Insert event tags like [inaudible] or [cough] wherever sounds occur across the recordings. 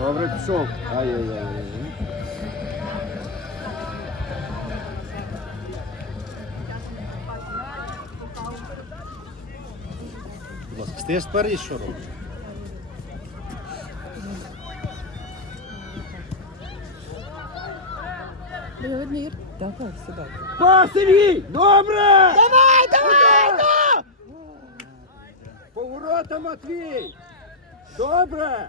Добре, пішов. Ай-яй-яй. Будь ласка, стаєш спереді, що робиш? Давай, сюди. Пас, Сергій! Добре! Давай, давай! Поворота, Матвій! Добре!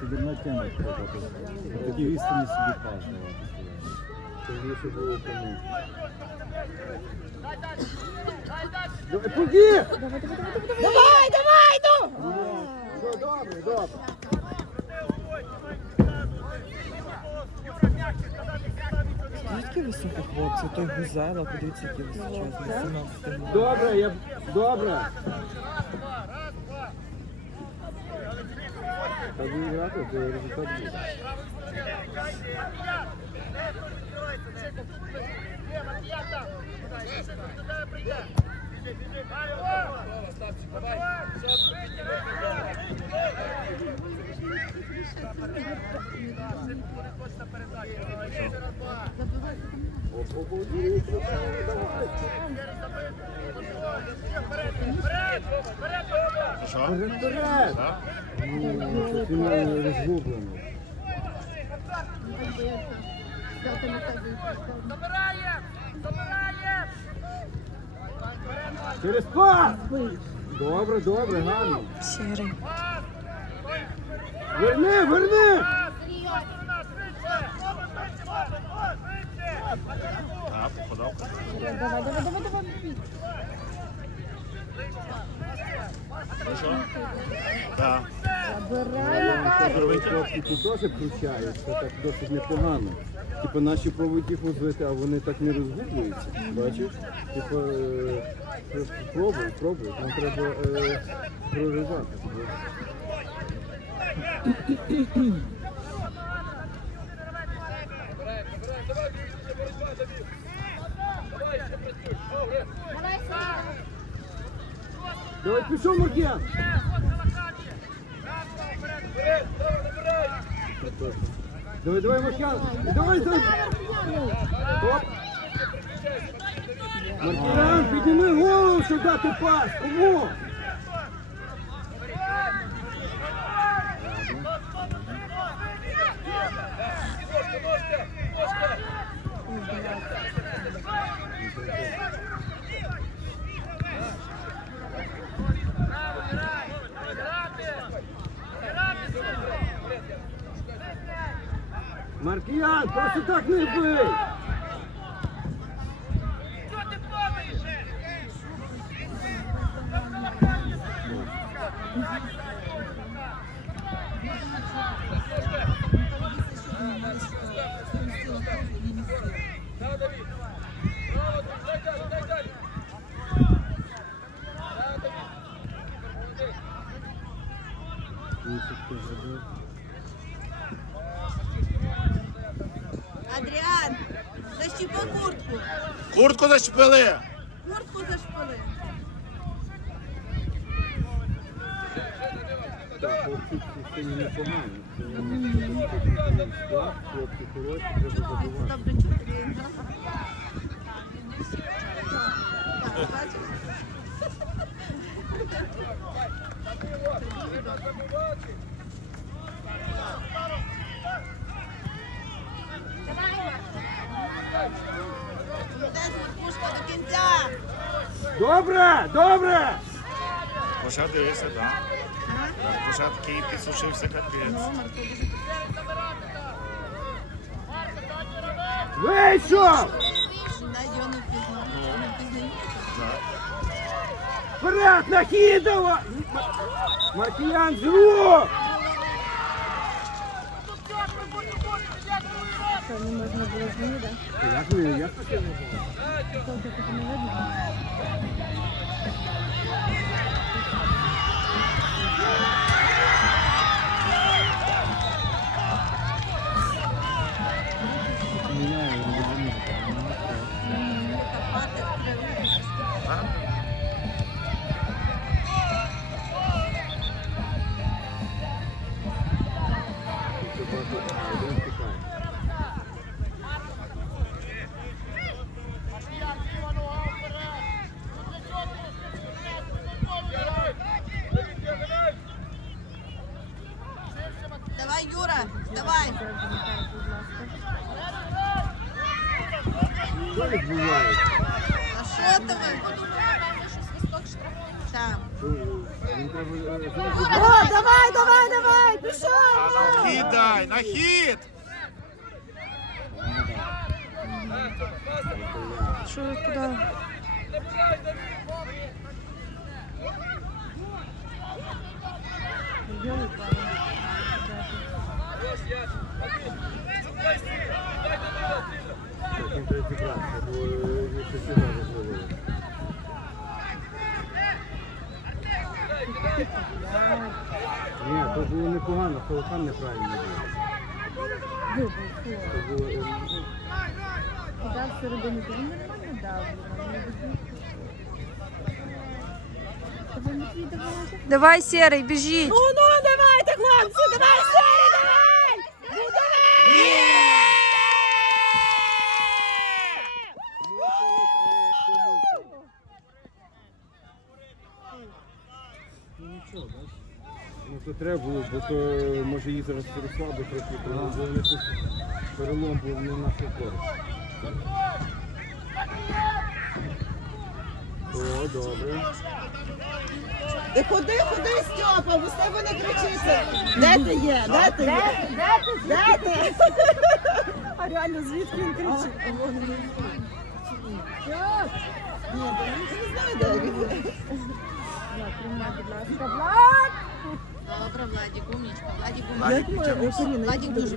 Тобі на тему Такі відстані собі було кому. Давай! Давай, ну! Добре, добре. Які високі хлопці, той Гузела, подивіться, який височезний, 17 років. Добре, я... Добре. Ви грати, то результат буде. Вперед, вперед! Фінально розгублено. Через пас! Добре, добре, гарно. Сірий. Верни, верни! Давай, давай, давай, давай. Ці хлопці теж включають, так досить непогано. Типу наші пробують їх розвити, а вони так не розгублюються. Бачиш? Типу, е, пробуй, пробуй. Нам треба е, проривати. Давай пішов, Маркіян! Давай, давай, Маркіян! Давай, давай! Оп! Підніми голову, щоб дати пас! Кому? Просто так не бий! Защіпи куртку. Куртку зачепили! Куртку зашпили. Так, хлопці це непогано. Це склад, хлопці хороші, треба забувати. Добре чути. Так, бачиш? до кінця. Добре, добре. Пошат дивився, так. Пошат Київ підсушився капець. Вийшов! Вперед, Нахідова! Матіян з не можна було змінити, так? Як ви, як ви? Толку тут розвалили. Ні, то було непогано, Солохан неправильно був. То було, Кидав всередину, то він нормально дав. Давай, Серий, біжіть. Ну, ну, давайте, хлопці, давай, Сері, давай. Ну, давай. Ну бачиш. Ну то треба було, бо то може її зараз розслабити трохи, тому що перелом був не в нашу користь. О, добре. Ти ходи, ходи, Стьопа, ви з тебе не кричиться. Де ти є? Де ти є? Де ти? А реально, звідки він кричить? Ні, він не знає, де він є. Добре, Владик, умничка. Владик, Владик, умничка. Владик дуже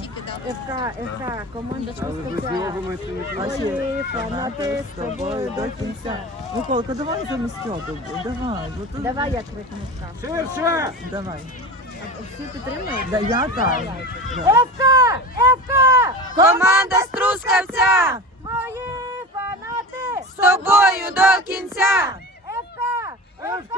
Тільки дав. ФК, ФК, командочка Але без спеціальна. нього ми це не Мої фанати з тобою до кінця. Миколка, давай замість цього. Давай, бо тут... Давай я крикну ФК. Ширше! Давай. Всі підтримують? Да, я так. ФК! ФК! Команда Струскавця Мої фанати! з тобою до кінця. ФК!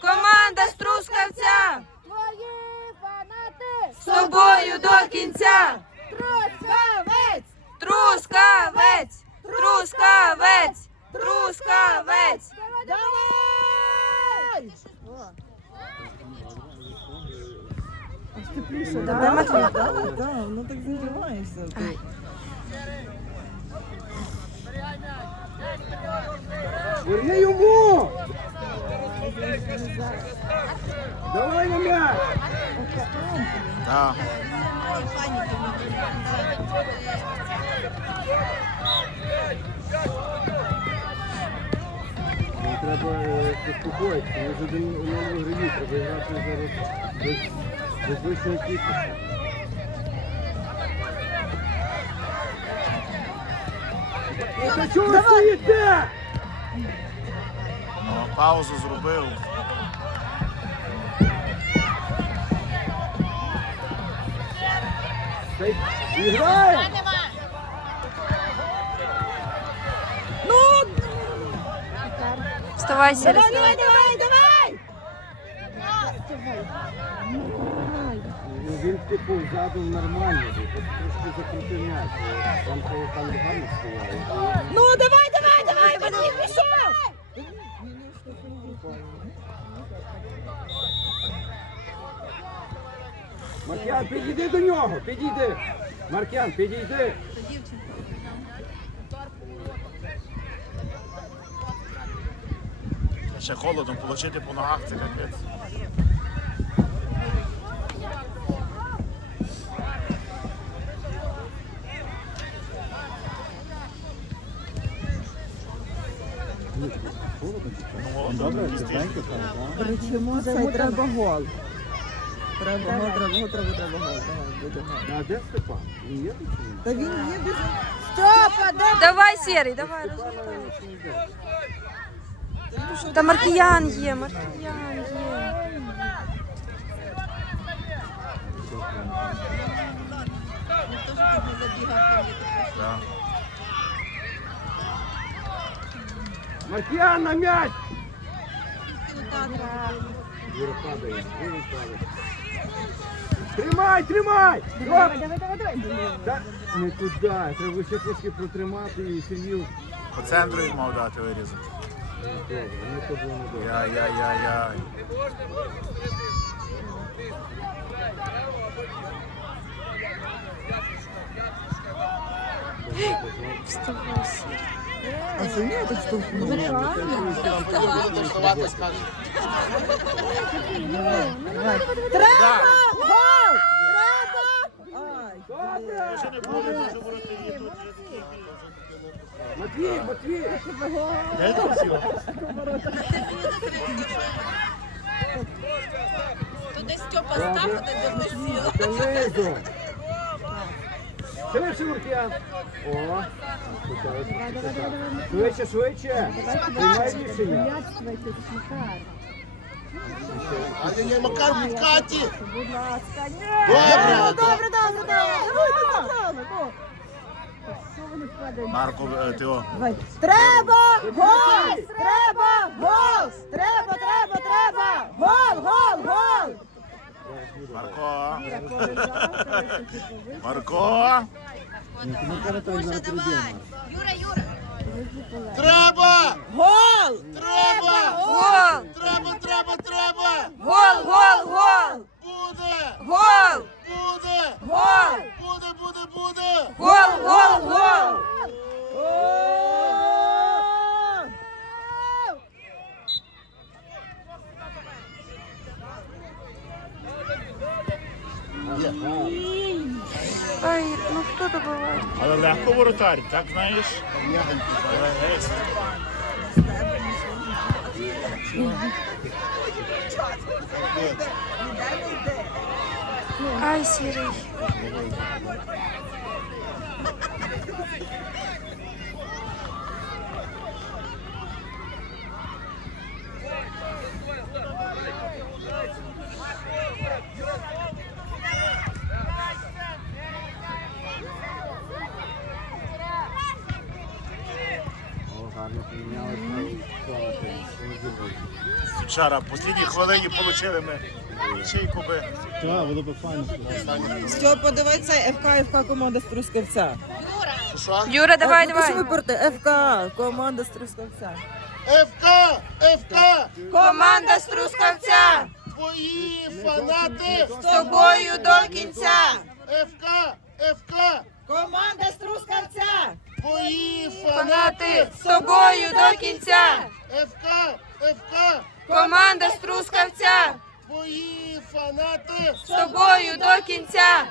Команда Струскавця Твої фанати! з тобою до кінця. Трускавець! Трускавець, трускавець, трускавець. Давай! Да, Матвій, да, да, ну так зігріваєшся. ти. Верни йому! Давай на м'яч! Ну, треба заспокоїтися, ми ж один одному гриві, треба грати зараз без, без лишнього кількості. Та чого стоїте? Ну, паузу зробив. Та й- і граємо! Вставай, Серий. Давай, давай, давай! Ну, Він типу задом нормально, був, просто трошки закрутив м'яч. Там там гарно стояв. Ну, давай, давай, давай, Маркян, підійди до нього, підійди. Маркян, підійди. Ще холодом, получити по ногах це капець. Добре, тихенько там, так? Кричимо, це треба гол. Треба, гол, треба, гол, треба, треба, гол. Давай, буде гол. А де Степан? Він є тут чи ні? Та він є без... Стьопа, де Давай, Сірий, давай, розвертай. Степан ще не йде. Та Маркіян є, Маркіян є. Да. Маркіян на м'яч! Тримай, тримай! Давай, давай, давай, давай. Не туди, треба ще трошки протримати і Сергій. По центру їх мав дати вирізати. Добре, ну то А це не так штовхнуло. треба! Гол! Треба! Ай, Матвій, Матвій! Туди Стьопа став, туди сіла. Залезо! Швидше, Маркіян! О! Швидше, швидше! Приймай рішення! А не Макар Каті! Будь ласка, ні! Добре! Добре, добре, добре. Марко, е, ти о. Треба! Гол! Треба! Гол! Треба, треба, треба! Гол, гол, гол! Марко! Марко! Треба! Гол! Треба! Гол! Треба, треба, треба! Гол, гол, гол! Буде! Гол! Буде! Гол! Буде, буде, буде! Гол, гол, гол! Ай, ну хто добиває? Але легко воротар, так знаєш? Ай, сірий. О, гарно прийняли. Вчора, в останній хвилині отримали ми ячейку би. Так, було б файно. Стьопа, давай цей ФК, ФК команда з Трускавця. Що? Юра, давай, Ну, давай. ФК, команда з Трускавця. ФК! ФК! Команда з Трускавця! Твої фанати! З тобою до кінця! ФК! ФК! Команда з Трускавця! Твої Фанати з тобою до кінця! ФК! ФК! Команда з Трускавця! Твої фанати! З тобою до кінця!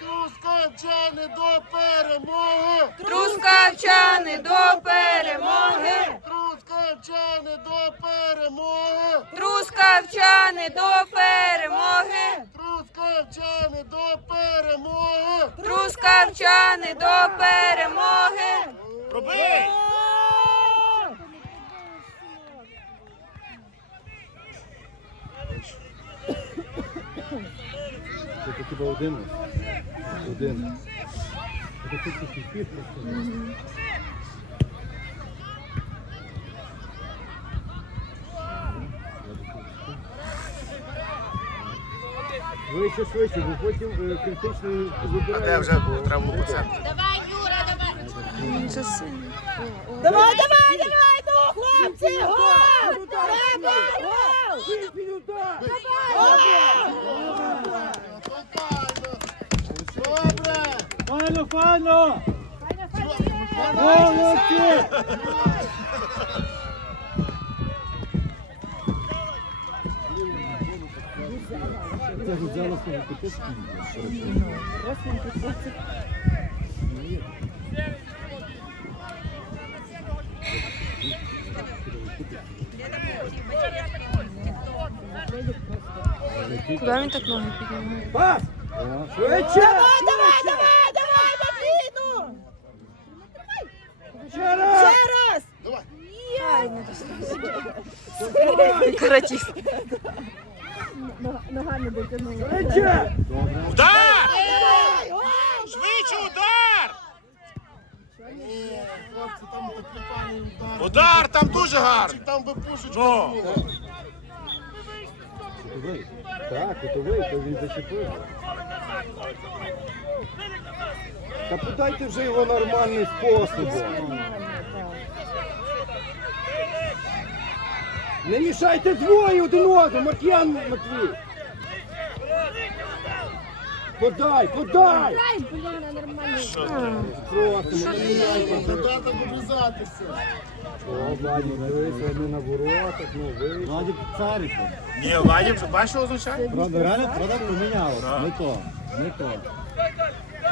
Трускавчани до перемоги! Трускавчани до перемоги! Трускавчани до перемоги! Трускавчани до перемоги! Трускавчани до перемоги! Трускавчани до перемоги! Роби! Це то хіба один? Один. Просто. Швидше, бо потім е, критично А де вже треба було по центру? Це сильно. Давай, давай, давай, ну, хлопці, гол! Треба, гол! Добре! Файно, файно! Молодці! Це взяло свого киписки. Куди він так ноги піднімає? Давай, давай, давай, Матвій, ну! Ще раз! Ще раз! Каратіст. Ногами дотягнули. Швидше! Удар! Швидше удар! Удар там дуже гарний. Там би. Кутовий. Так, кутовий, то він зачепив. Та подайте вже його нормальним способом. Не мішайте двоє один одному, Маркіян Матвій. Подай, подай! Ай, блін, нормально. Подайте. Треба вирізатися. О, Владик, дивися, не на воротах, ну вийшов. Владик царику. Ні, вже бачиш, що означає? Правда, реально, правда помінялося. Не то, не то.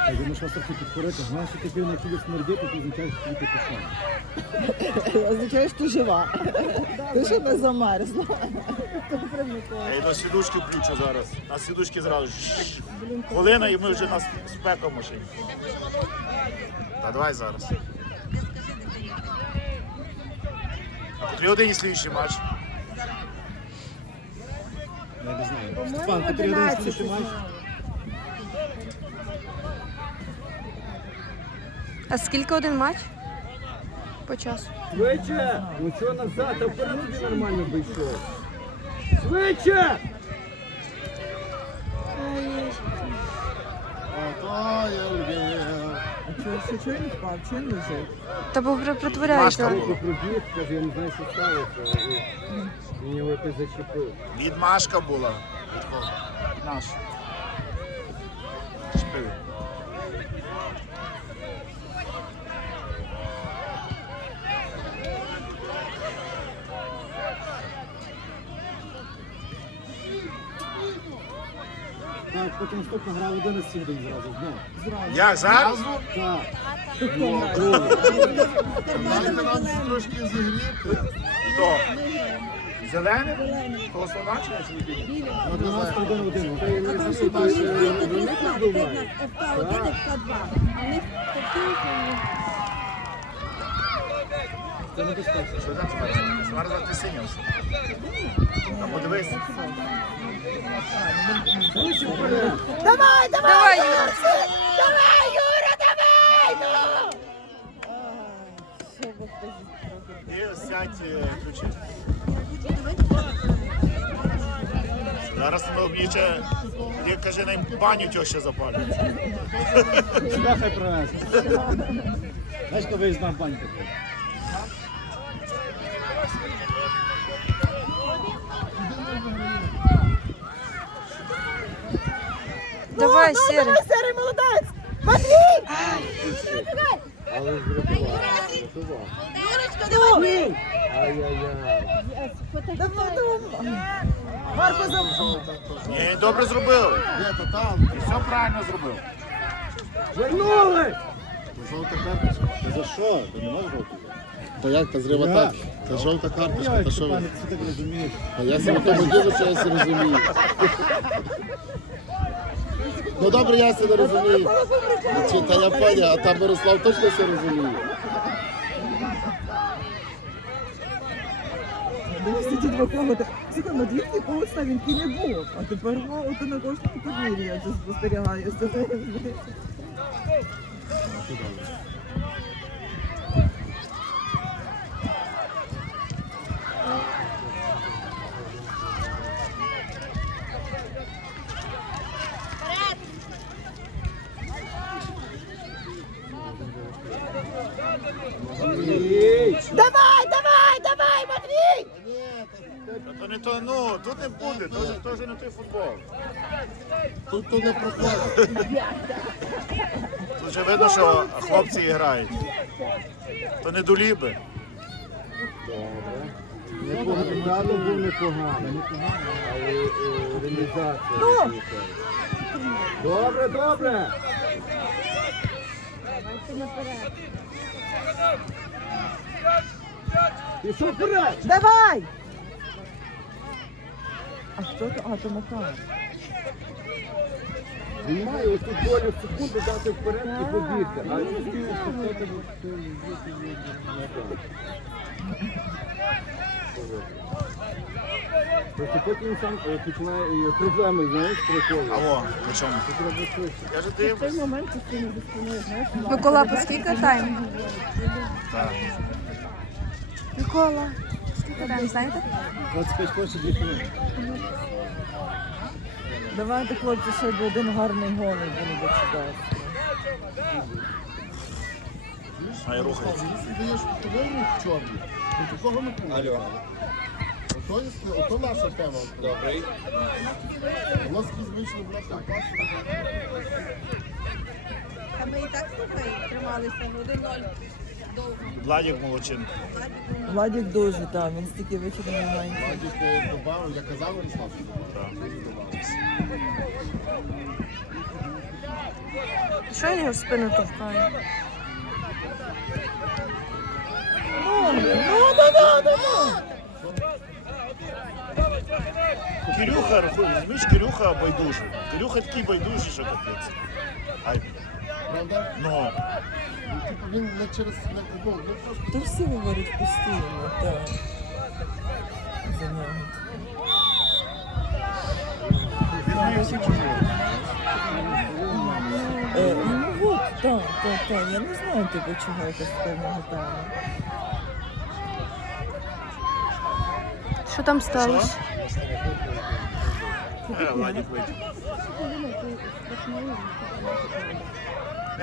Я думаю, що все підкорити. Знаєш, що таке на тілі смердити, то означає, що ти пішов. [laughs] Означає, що жива. Ти ще не замерзла. Я йду сідушки включу зараз. На сідушки зразу. Хвилина і ми вже на спека машині. Та давай зараз. А котрій годині слідчий матч? Я не знаю. Степан, ти три один слідчий матч. А скільки один матч? По часу. Швидше! Ну що назад, а вперед нормально би йшов. Швидше! А чого, впав? Лежить? Та бо при- притворяється. Машка Ти пробіг, каже, я не знаю, що сталося. і його якось зачепив. Відмашка була. Наш. потім наступна гра в 11 годин зразу. Ну, Я зараз? так. Дайте нас трошки зігріти. Хто? Зелений? Колосова чи не білий? Смарза ти синявся. А подивись. Давай, давай, давай, Юра! Давай, Юра, давай! Ну! І сядь е, ключі. Зараз ми обліче, як каже, нам баню тьоща запалюють. Шляхай принесе. Знаєш, коли виїзна банька. Давай, ну, Сірий. давай, Сірий, молодець! Матвій! Але ж врятував. Врятував. Ну, Ай-яй-яй. давай, давай. Марко, за... Ні, добре зробив. І все правильно зробив. Вернули! Та за що? Ти не можеш жовтий? Та як та зрива Я. так? Це жовта карточка, Я, та що Степан, ви? ти так розумієш. Та я себе тому ділу, що я це розумію. Ну добре, я це не розумію. Ну, чи- Та я поняв, а там Мирослав точно все розуміє. Дивись, два коготи. Слухай, на дві когось на вінки не був. А тепер ну, на кожному подвір'ї я це спостерігаю. Та То не то, ну, тут не буде, то то ж не той футбол. Тут то не проходить. Тут вже видно, що хлопці грають. То не доліби. Тато був непоганий, але е, реалізація. не виходить. Добре, добре! Пішов вперед! Давай! А хто то? А, то. Він має ось тут долю секунди дати вперед і побігти. А що не. Просто потім сам е, починає е, проблеми, знаєш, приходять. Алло, при чому? Я ж В той дивлюсь. момент за спиною, знаєш, Микола, по скільки тайм? Так. Микола. Скільки тайм, знаєте? 25 хвилин, 2 хвилини. Давайте, хлопці, ще один гарний і буде дочекати. Хай рухається. Даєш тобі рух чорний. Ти кого ми Алло. Ото, ото наша тема. Добрий. У нас якісь вийшли в нас А ми і так слухай, трималися 1-0 довго. Владик Молочин. Владик дуже, так, він стільки вихідних моментів. Владик добавив, я казав, Ярослав, що Що він його в спину товкає? Кирюха, рахуй, візьміш Кирюха байдужий. Кирюха такий байдужий, що капець. Ай, правда? ну, Ну, Типу він не через не футбол, ну просто То всі говорять постійно, так. За нього. він не всі чужі. Е, ну от, так, так, так. Я не знаю, типу, чого якось певного тема. Що там сталося? Е, Владик вийде.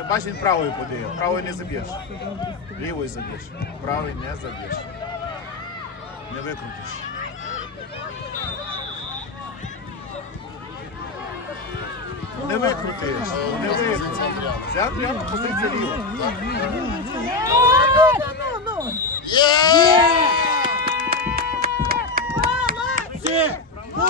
Бач, він правою подає. Правою не заб'єш. Лівою заб'єш. Правою не заб'єш. Не викрутиш. Не викрутиш. Не викрутиш. Це прямо позиція ліва. Є! Молодці!